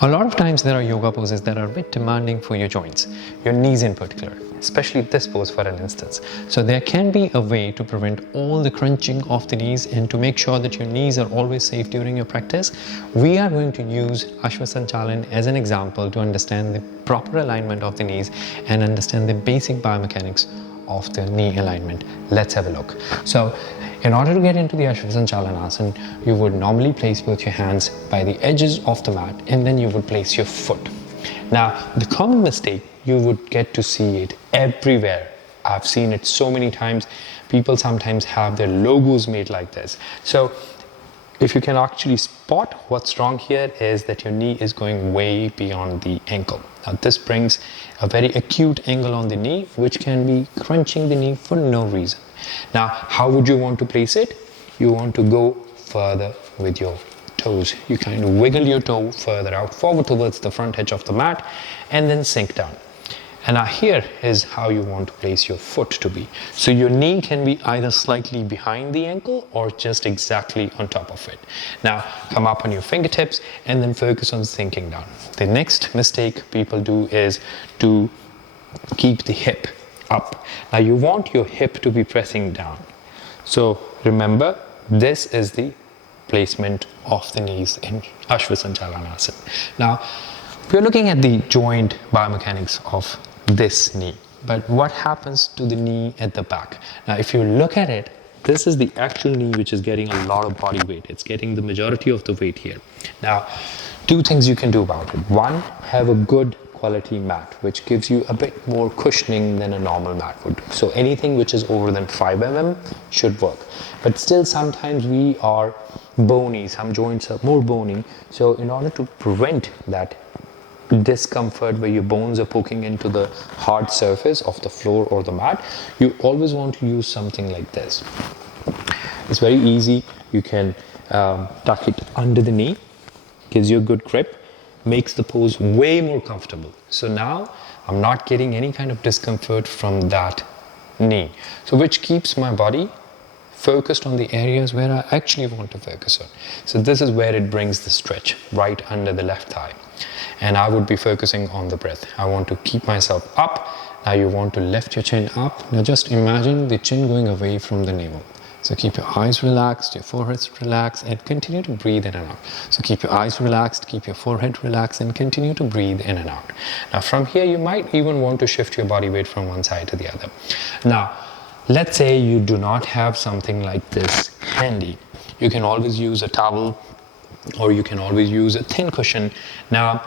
A lot of times there are yoga poses that are a bit demanding for your joints, your knees in particular, especially this pose for an instance. So there can be a way to prevent all the crunching of the knees and to make sure that your knees are always safe during your practice. We are going to use Ashwa Sanchalan as an example to understand the proper alignment of the knees and understand the basic biomechanics of the knee alignment. Let's have a look. So in order to get into the Ashwa Sanchalanasana, you would normally place both your hands by the edges of the mat and then you would place your foot. Now, the common mistake, you would get to see it everywhere. I've seen it so many times. People sometimes have their logos made like this. So if you can actually spot what's wrong here is that your knee is going way beyond the ankle. Now this brings a very acute angle on the knee, which can be crunching the knee for no reason. Now, how would you want to place it? You want to go further with your toes. You kind of wiggle your toe further out, forward towards the front edge of the mat, and then sink down. And now here is how you want to place your foot to be. So your knee can be either slightly behind the ankle or just exactly on top of it. Now come up on your fingertips and then focus on sinking down. The next mistake people do is to keep the hip up. Now you want your hip to be pressing down. So remember, this is the placement of the knees in Ashwa Sanchalanasana. Now we're looking at the joint biomechanics of this knee, but what happens to the knee at the back? Now if you look at it, this is the actual knee which is getting a lot of body weight. It's getting the majority of the weight here. Now two things you can do about it. One, have a good quality mat which gives you a bit more cushioning than a normal mat would do. So anything which is over than 5 mm should work, but still sometimes we are bony, some joints are more bony. So in order to prevent that discomfort where your bones are poking into the hard surface of the floor or the mat, you always want to use something like this. It's very easy. You can tuck it under the knee, gives you a good grip, makes the pose way more comfortable. So now I'm not getting any kind of discomfort from that knee, so which keeps my body focused on the areas where I actually want to focus on. So this is where it brings the stretch right under the left thigh. And I would be focusing on the breath. I want to keep myself up. Now you want to lift your chin up. Now just imagine the chin going away from the navel. So keep your eyes relaxed, your forehead relaxed, and continue to breathe in and out. So keep your eyes relaxed, keep your forehead relaxed, and continue to breathe in and out. Now from here, you might even want to shift your body weight from one side to the other. Now, let's say you do not have something like this handy. You can always use a towel, or you can always use a thin cushion. Now,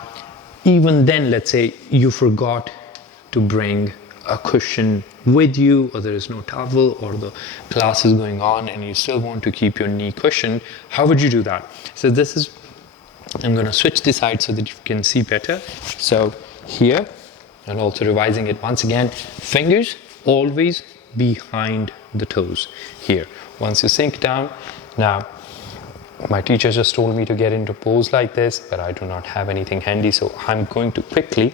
even then, let's say you forgot to bring a cushion with you, or there is no towel, or the class is going on and you still want to keep your knee cushioned. How would you do that? So this is, I'm going to switch the side so that you can see better. So here, and also revising it once again, fingers always behind the toes here. Once you sink down, now my teacher just told me to get into pose like this, but I do not have anything handy, so I'm going to quickly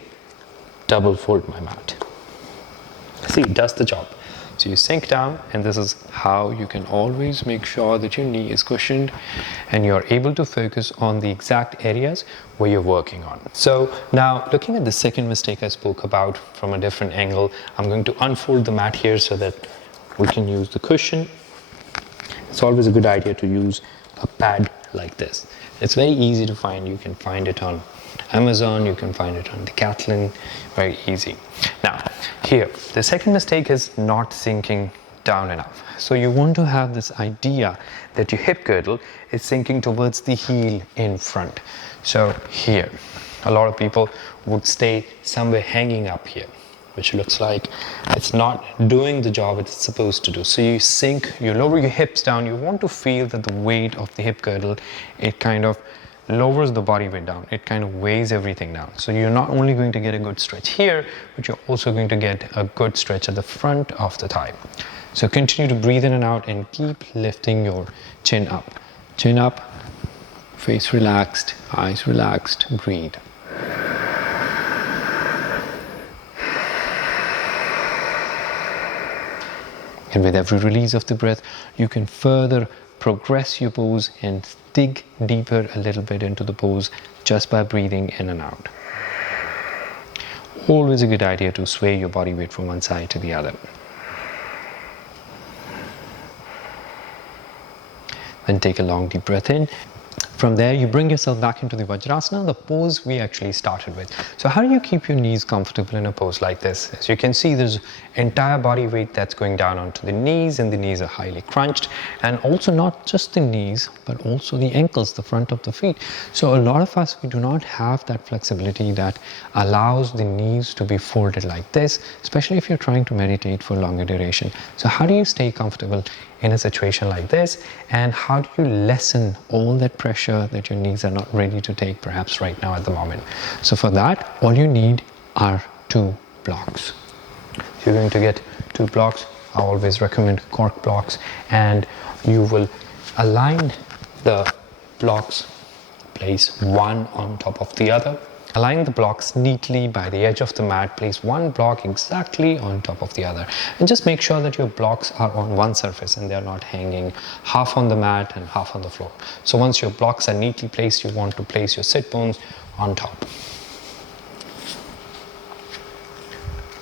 double fold my mat. See, it does the job. So you sink down, and this is how you can always make sure that your knee is cushioned and you're able to focus on the exact areas where you're working on. So now looking at the second mistake I spoke about from a different angle, I'm going to unfold the mat here so that we can use the cushion. It's always a good idea to use a pad like this. It's very easy to find. You can find it on Amazon, you can find it on Decathlon, very easy. Now here, the second mistake is not sinking down enough. So you want to have this idea that your hip girdle is sinking towards the heel in front. So here, a lot of people would stay somewhere hanging up here, which looks like it's not doing the job it's supposed to do. So you sink, you lower your hips down, you want to feel that the weight of the hip girdle, it kind of lowers the body weight down, it kind of weighs everything down. So you're not only going to get a good stretch here, but you're also going to get a good stretch at the front of the thigh. So continue to breathe in and out and keep lifting your chin up. Chin up, face relaxed, eyes relaxed, breathe. And with every release of the breath, you can further progress your pose and dig deeper a little bit into the pose just by breathing in and out. Always a good idea to sway your body weight from one side to the other. Then take a long deep breath in. From there, you bring yourself back into the Vajrasana, the pose we actually started with. So how do you keep your knees comfortable in a pose like this? As you can see, there's entire body weight that's going down onto the knees, and the knees are highly crunched. And also not just the knees, but also the ankles, the front of the feet. So a lot of us, we do not have that flexibility that allows the knees to be folded like this, especially if you're trying to meditate for longer duration. So how do you stay comfortable in a situation like this, and how do you lessen all that pressure that your knees are not ready to take perhaps right now at the moment? So for that, all you need are 2 blocks. So you're going to get 2 blocks. I always recommend cork blocks, and you will align the blocks, place one on top of the other. Align the blocks neatly by the edge of the mat. Place one block exactly on top of the other, and just make sure that your blocks are on one surface and they are not hanging half on the mat and half on the floor. So once your blocks are neatly placed, you want to place your sit bones on top.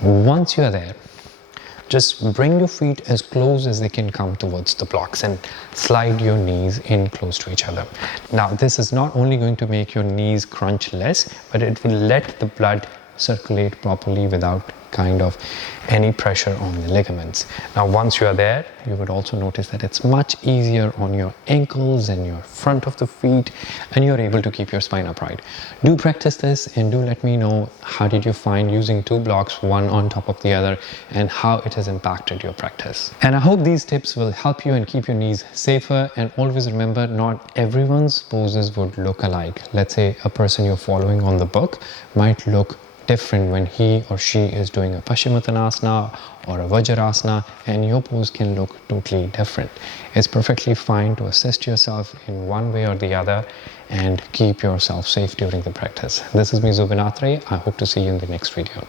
Once you are there, just bring your feet as close as they can come towards the blocks and slide your knees in close to each other. Now, this is not only going to make your knees crunch less, but it will let the blood circulate properly without kind of any pressure on the ligaments. Now, once you are there, you would also notice that it's much easier on your ankles and your front of the feet, and you're able to keep your spine upright. Do practice this and do let me know how did you find using 2 blocks, one on top of the other, and how it has impacted your practice. And I hope these tips will help you and keep your knees safer. And always remember, not everyone's poses would look alike. Let's say a person you're following on the book might look different when he or she is doing a Paschimottanasana or a Vajrasana, and your pose can look totally different. It's perfectly fine to assist yourself in one way or the other and keep yourself safe during the practice. This is me, Zubin Atre. I hope to see you in the next video.